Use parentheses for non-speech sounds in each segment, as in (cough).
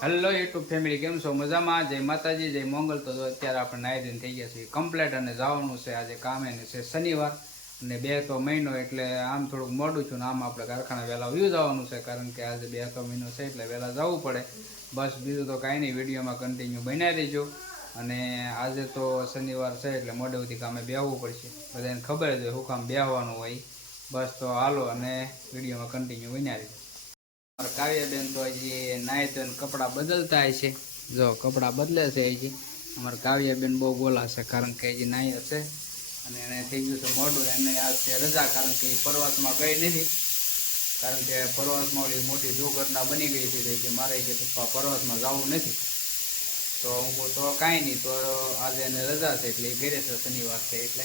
Hello YouTube family કેમ છો? મજામાં? જય માતાજી, જય મંગલ. તો અત્યારે આપણે નાઈ દિન થઈ ગયા છીએ. કમ્પ્લેટ અને જવાનું છે આજે કામે ને છે શનિવાર. અને બે તો મહિનો એટલે આમ થોડુંક મોડું છું ને આમ આપણે કારખાના વહેલા વ્યૂ જવાનું છે, કારણ કે આજે બે તો મહિનો છે એટલે વહેલા જવું પડે. બસ બીજું તો કાંઈ નહીં, વિડીયોમાં કન્ટિન્યુ બનાવી દેજો. અને આજે તો શનિવાર છે એટલે મોડે સુધી કામે બેહવું પડશે. બધાને ખબર જ હોય હું કામ બેહવાનું હોય. બસ તો હાલો અને વિડીયોમાં કન્ટિન્યુ બનાવી દેજો કાવ્યાબેન તો હજી નાય તો કપડાં બદલતા હશે જો કપડાં બદલે છે હજી. અમારા કાવ્યાબેન બહુ છે કારણ કે હજી નાય હશે. અને એને થઈ ગયું છે મોડું. એને આજ છે રજા કારણ કે એ પ્રવાસમાં ગઈ નથી. કારણ કે પ્રવાસમાં ઓલી મોટી દુર્ઘટના બની ગઈ હતી કે મારે કે પપ્પા પ્રવાસમાં જવું નથી. તો હું કહું, તો કાંઈ નહીં. તો આજે એને રજા છે એટલે એ ઘરે છે શનિવાર છે એટલે.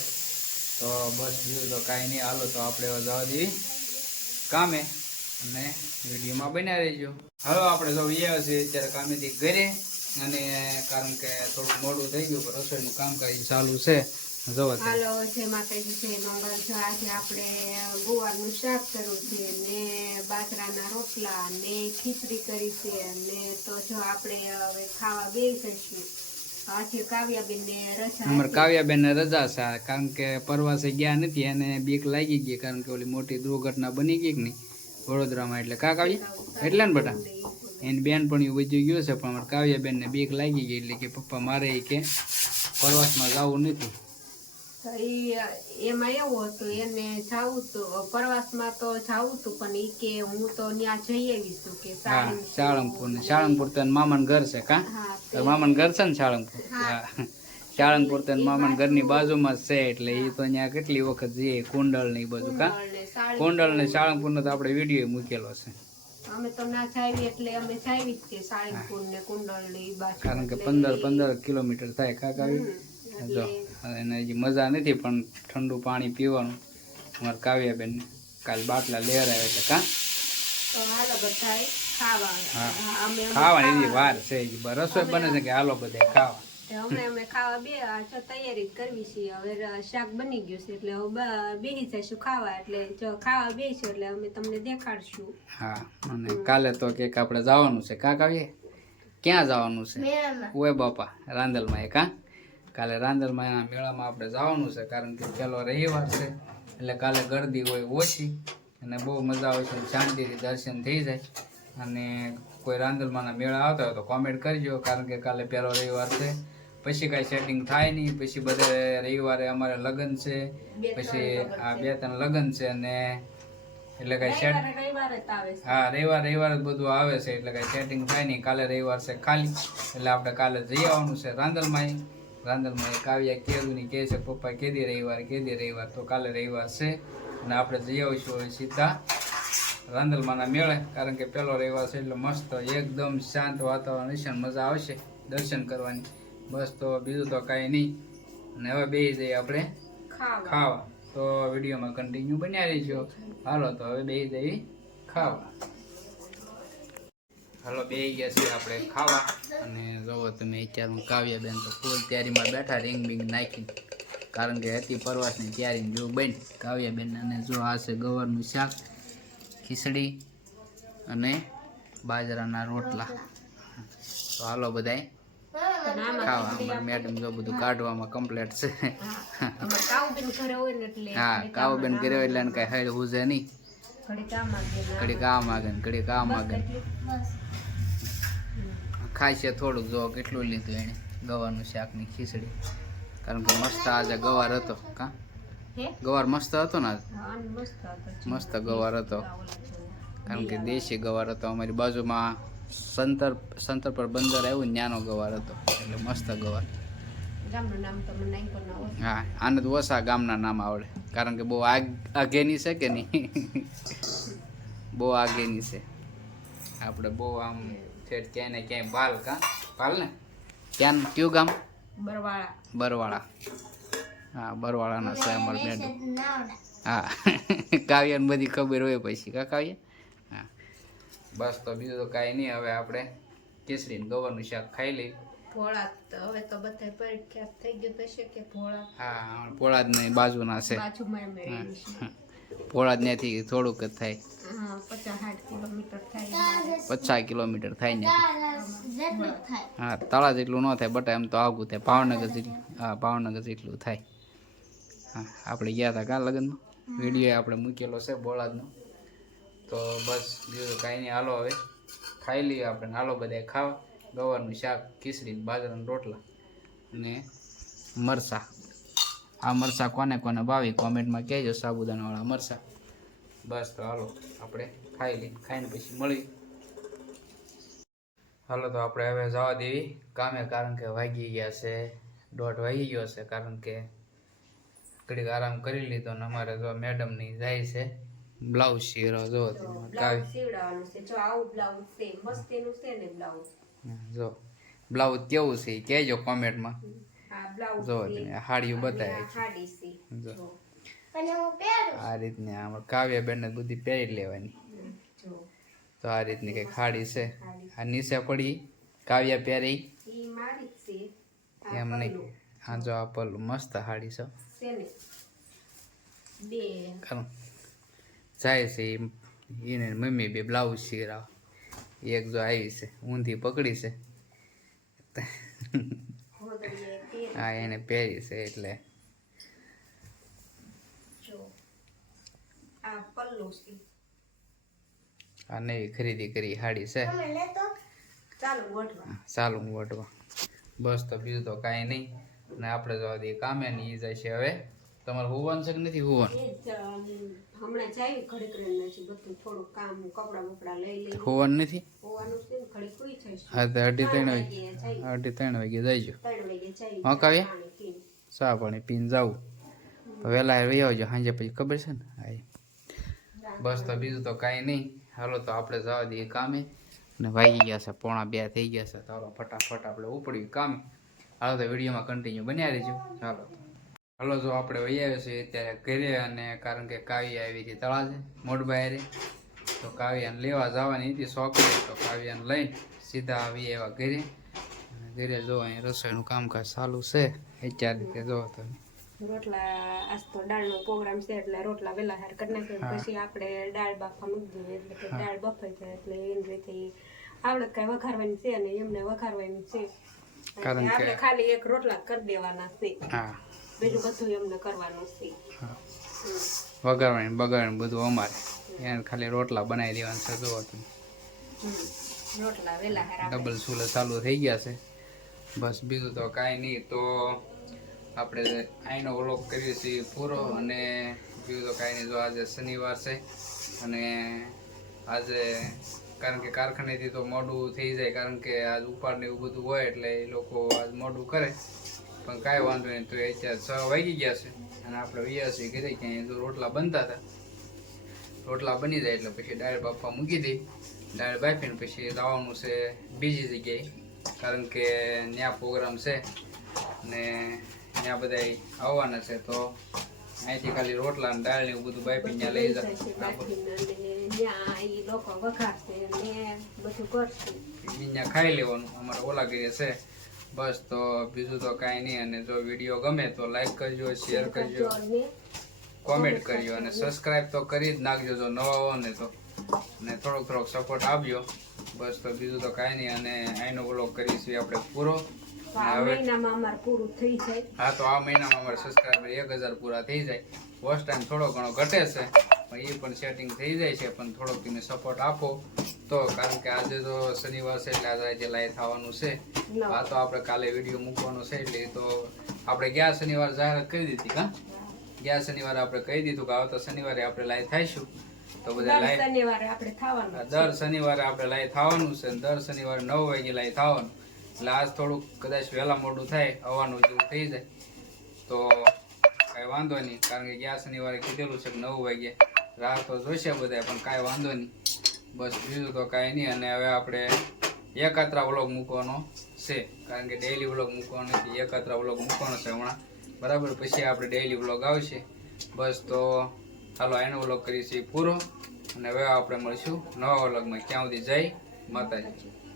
તો બસ બીજું તો કાંઈ નહીં. હાલો તો આપણે જવા દેવી. કામે. અને વિડીયોમાં બન્યા રહેજો. હવે આપણે સૌ વ્યા છીએ અત્યારે કામેથી ઘરે. અને કારણ કે થોડું મોડું થઈ ગયું પણ રસોઈનું કામકાજ ચાલુ છે. જો હાલો જય માતાજી જય મંગળ. છે આજે આપણે ગુવારનું શાક કર્યું છે ને બાજરાના રોટલા ને ખીચડી કરી છે ને તો જો આપણે હવે ખાવા બેસીશું આજે કાવ્યાબેન ને રજા અમારે રજા છે કારણ કે પરવાસે ગયા નથી અને બીક લાગી ગઈ કારણ કે ઓલી મોટી દુર્ઘટના બની ગઈ કે નહીં. વડોદરામાં એટલે કા કાવ્ય એટલે ને બટા? એની બેન પણ એવું બધું ગયું છે પણ અમારે કાવ્યાબેનને બીક લાગી ગઈ એટલે કે પપ્પા મારે એ કે પ્રવાસમાં જવું નથી. એમાં એવું હતું એને જાવું તું પ્રવાસમાં તો જાવું તું પણ ઈ કે હું તો ત્યાં જઈ આવી છું કે સાળંગપુર. સાળંગપુર ને સાળંગપુર તો મામાન ઘર છે કા? મામાનું ઘર છે ને સાળંગપુર? હા. સાળંગપુર તો એના ઘરની બાજુમાં જ છે એટલે એ તો ત્યાં કેટલી વખત જઈએ કુંડળ ને એ બધું કા? કુંડળ ને સાળી નો તો આપણે વીડિયો મૂકેલો છે. અમે તો ના જાવી એટલે અમે જાવી જ તે સાળીપુર ને કુંડળ ને ઈ બાજુ. કારણ કે પંદર પંદર કિલોમીટર થાય કાકાવી જો એને હજી મજા નથી પણ ઠંડુ પાણી પીવાનું. અમારે કાવ્યાબેન કાલ બાટલા લેરાય એટલે કા? ખાવાની. વાર છે રસોઈ બને છે કે હાલો બધા ખાવા. અમે અમે ખાવા બે જો તૈયારી કરવી છે. હવે શાક બની ગયું છે એટલે હવે બેસી જઈશું ખાવા. એટલે જો ખાવા બેસીશું એટલે અમે તમને દેખાડશું. હા અને કાલે તો કે આપણે જવાનું છે. કાક આવીએ ક્યાં જવાનું છે? ઓય બાપા રાંદલમાં એ કાં કાલે રાંદલમાં એના મેળામાં આપણે જવાનું છે કારણ કે પેલો રવિવાર છે. એટલે કાલે ગરદી હોય ઓછી અને બહુ મજા આવે છે શાંતિથી દર્શન થઈ જાય. અને કોઈ રાંદલમાંના મેળા આવતા હોય તો કોમેન્ટ કરજો કારણ કે કાલે પહેલો રવિવાર છે. પછી કાંઈ સેટિંગ થાય નહીં. પછી બધે રવિવારે અમારે લગ્ન છે. પછી આ બે ત્રણ લગ્ન છે અને એટલે કાંઈ સેટ હા રવિવાર રવિવાર જ બધું આવે છે. એટલે કાંઈ સેટિંગ થાય નહીં. કાલે રવિવાર છે ખાલી. એટલે આપણે કાલે જઈ આવવાનું છે રાંદલમાં. રાંદલમાં એ કાવ્યા કેદુની કહે છે પપ્પા કેદી રવિવાર કેદી રવિવાર. તો કાલે રવિવાર છે અને આપણે જઈ આવીશું હવે સીધા રાંદલમાંના મેળે. કારણ કે પહેલો રવિવાર છે એટલે મસ્ત એકદમ શાંત વાતાવરણ છે મજા આવશે દર્શન કરવાની. બસ તો બીજું તો કાંઈ નહીં. અને હવે બે જઈએ આપણે ખાવા. તો વિડીયોમાં કન્ટિન્યુ બન્યા રહીજો. હાલો તો હવે બેસી જઈએ ખાવા. હાલો બે ગયા છીએ આપણે ખાવા. અને જોવો તમે અત્યારમાં કાવ્યા બેન તો ફૂલ તૈયારીમાં બેઠા રિંગ બિંગ નાખીને કારણ કે હતી પરવાસની તૈયારી જો બન કાવ્યા બેન અને જો આ છે ગવરનું શાક ખીચડી અને બાજરાના રોટલા. તો હાલો બધાય. ખાવા મેડમ જો બધું કાઢવામાં કમ્પ્લીટ છે. હા કાઉબેન ઘરે હોય એટલે કાવબેન કઈ હેડ હુજે નહીં. ઘડી કામ માગે ઘડી કામ માગે. ખાય છે થોડુંક જો કેટલું લીધું એને ગવારનું શાકની ખીચડી. કારણ કે મસ્ત આજે ગવાર હતો કા? ગવાર મસ્ત હતો ને મસ્ત ગવાર હતો. કારણ કે દેશી ગવાર હતો અમારી બાજુમાં સંતર સંતર પર બંદર આવ્યું ને ત્યાંનો ગવાર હતો એટલે મસ્ત ગવાર. હા આનંદ વસા ગામના નામ આવડે કારણ કે બહુ આગ આગેની છે કે નહીં? બહુ આગેની છે. આપણે બહુ આમ ફેર ક્યાંય ને ક્યાંય ભાલ કા? ભાલ ને? ક્યાં કયું ગામ? બરવાળા. બરવાળા. હા બરવાળાના છે અમારું હા (laughs) કાવ્યાને બધી ખબર હોય પછી કા કાવ્ય? બસ તો બીજું તો કાંઈ નહીં હવે આપણે ખીચડી ને ગવારનું શાક ખાઈ લઈ ભોળા હવે તો બધા પરીક્ષા થઈ ગયું તો છે કે ભોળા? હા પોળા જ નહીં બાજુના છે. બાજુમાં જ ત્યાંથી થોડુંક જ થાય. પચાસ કિલોમીટર થાય અમારે. પચાસ કિલોમીટર થાય ને. જેટલું જ થાય. હા તળા જેટલું ન થાય બટ એમ તો આવું થાય. ભાવનગર જેટલું હા ભાવનગર જેટલું થાય. હા આપણે ગયા હતા કાં લગ્નમાં? વીડિયો આપણે મૂકેલો છે બોળાદનો તો બસ બીજું કાંઈ નહીં. હાલો હવે ખાઈ લઈએ આપણે. હાલો બધા ખાવા ગવારનું શાક, ખીચડી બાજરાના રોટલા અને મરસા. આ મરસા કોને કોને ભાવી કોમેન્ટમાં કહેજો સાબુદાનાવાળા મરસા. બસ તો હાલો આપણે ખાઈ લઈએ. ખાઈને પછી મળી હાલો તો આપણે હવે જવા દેવી. કામે કારણ કે વાગી ગયા છે. દોઢ વાગી ગયો છે કારણ કે ઘડીક આરામ કરી લીધો ને અમારે જો મેડમની જાય છે. બ્લાઉઝ શીરો જો બ્લાઉઝ કાવી. સીવડાવવાનું છે. જો આવું બ્લાઉઝ છે. મસ્તીનું છે ને બ્લાઉઝ. જો બ્લાઉઝ કેવું છે કહેજો કોમેન્ટમાં. આ બ્લાઉઝ જો બતાવે આ હાડી છે. જો. જો. અને હું પહેરું આ રીતની આમાં કાવ્ય બેન બધી પહેરી લેવાની. જો. તો આ રીતની કંઈક હાડી છે. આ નીચે પડી કાવ્ય પહેરી. ઈ મારી છે. એમ નહીં. પલ્લું. જો આ પલ્લું. મસ્ત હાડી છે. બે. જાય છે એને મમ્મી બે બ્લાઉઝ સીરાવ એક જો આવી છે ઊંધી પકડી છે. હા એને પહેરી છે એટલે. આ નવી ખરીદી કરી હાડી છે. ચાલો વટવા બસ તો બીજું તો કાંઈ નહીં. ને આપણે જવા દઈએ કામે ને ઈ જાય છે હવે. તમારે હોવાનું છે કે નથી હોવાનું? એ હમણાં જાય ઘડીક રહીને નથી બધું થોડું કામ કપડા બપડા લઈ લઈ હોવાનું નથી? હોવાનું છે ને ઘડીક કોઈ જઈશ હા તો અઢી ત્રણ વાગે અઢી ત્રણ વાગે જઈજો ત્રણ વાગે જાય હા, કાવ્યા? ચા પાણી પીને જાવું વહેલા વહી આવજો સાંજે પછી ખબર છે ને? હા બસ તો બીજું તો કાંઈ નહીં. હાલો તો આપણે જવા દઈએ કામે. ને વાગી ગયા છે પોણા બે થઈ ગયા છે. તો ફટાફટ આપણે ઉપડ્યું કામે. હાલો તો વિડીયોમાં કન્ટિન્યુ બન્યા રહેજો. ચાલો હાલો જો આપણે વહી આવ્યા છીએ અત્યારે ઘરે અને કારણ કે કાવ્ય આવી હતી તળાજે મોડબાયરે તો કાવ્યાને લેવા જવાની હતી શોખની તો કાવ્યાને લઈ સીધા આવી એવા ઘરે. અને ઘરે જો અહીં રસોઈનું કામકાજ ચાલુ છે અત્યારે રીતે જો તમે રોટલા આજ તો દાળનો પ્રોગ્રામ છે એટલે રોટલા વેલા હાર કરી નાખીએ પછી આપણે દાળ બાફવા મૂકી દઈએ એટલે કે દાળ બફાઈ જાય એટલે એની રીતે આવડત કઈ વઘારવાની છે અને એમને વઘારવાની છે. કારણ કે- આપણે ખાલી એક રોટલા કરી દેવાના છે. હા. બીજું બધું એમને કરવાનું છે. વગાડવાનું બગાડવાનું બધું અમારે. એને ખાલી રોટલા બનાવી દેવાનું છે જો રોટલા વેલા ડબલ ચૂલે ચાલુ થઈ ગયા છે. બસ બીજું તો કાંઈ નહીં તો આપણે અહીંનો વ્લોગ કરીએ છીએ પૂરો અને બીજું તો કાંઈ નહીં જો આજે શનિવાર છે અને આજે કારણ કે કારખાનેથી તો મોડું થઈ જાય કારણ કે આજ ઉપાડ ને એવું બધું હોય એટલે એ લોકો આજ મોડું કરે. પણ કાંઈ વાંધો નહીં તો એ અત્યારે છ વાગી ગયા છે અને આપણે વ્યા છીએ ઘરે ક્યાંય. તો રોટલા બનતા હતા. રોટલા બની જાય એટલે પછી દાળ બાફવા મૂકી દઈ દાળ બાફીને પછી જવાનું છે બીજી જગ્યાએ. કારણ કે ત્યાં પ્રોગ્રામ છે ને ત્યાં બધા આવવાના છે તો અહીંથી ખાલી રોટલા અને દાળ ને એવું બધું બાફીને ત્યાં લઈ જાય ત્યાં ત્યાં ખાઈ લેવાનું. અમારે ઓલા ઘરે છે બસ તો બીજું તો કાંઈ નહીં અને જો વીડિયો ગમે તો લાઈક કરજો શેર કરજો કોમેન્ટ કરજો અને સબસ્ક્રાઇબ તો કરી જ નાખજો જો નવા હો ને તો. અને થોડોક થોડોક સપોર્ટ આપજો. બસ તો બીજું તો કાંઈ નહીં અને આઈનો વ્લોગ કરીશું આપણે પૂરો. હા તો આ મહિનામાં અમારે સબસ્ક્રાઈબર એક હજાર પૂરા થઈ જાય. ફર્સ્ટ ટાઈમ થોડો ઘણો ઘટે છે. એ પણ સેટિંગ થઈ જાય છે પણ થોડોક તમે સપોર્ટ આપો. તો કારણ કે આજે તો શનિવાર છે એટલે આજે લાઈવ થવાનું છે આ તો આપણે કાલે વીડિયો મૂકવાનો છે એટલે તો આપણે ગયા શનિવાર જાહેરાત કરી દીધી હા? ગયા શનિવારે આપણે કહી દીધું કે આવતા શનિવારે આપણે લાઈવ થઈશું તો બધા લાઈવ શનિવારે આપણે થવાનું દર શનિવારે આપણે લાઈવ થવાનું છે દર શનિવારે નવ વાગે લાઈવ થવાનું. એટલે આજ થોડુંક કદાચ વહેલા મોડું થાય આવવાનું જેવું થઈ જાય. તો કાંઈ વાંધો નહીં કારણ કે ગયા શનિવારે કીધેલું છે કે નવ વાગે રાહ તો જોઈશે બધા પણ કાંઈ વાંધો નહીં. બસ બીજું તો કાંઈ નહીં, અને હવે આપણે એકાત્રા વ્લોગ મૂકવાનો છે. કારણ કે ડેઈલી વ્લોગ મૂકવાનો નથી એકાત્રા વ્લોગ મૂકવાનો છે હમણાં. બરાબર, પછી આપણે ડેઈલી વ્લોગ આવશે. બસ તો હાલો એનો વ્લોગ કરીએ છીએ પૂરો. અને હવે આપણે મળીશું નવા વ્લોગમાં. ક્યાં સુધી જય માતાજી.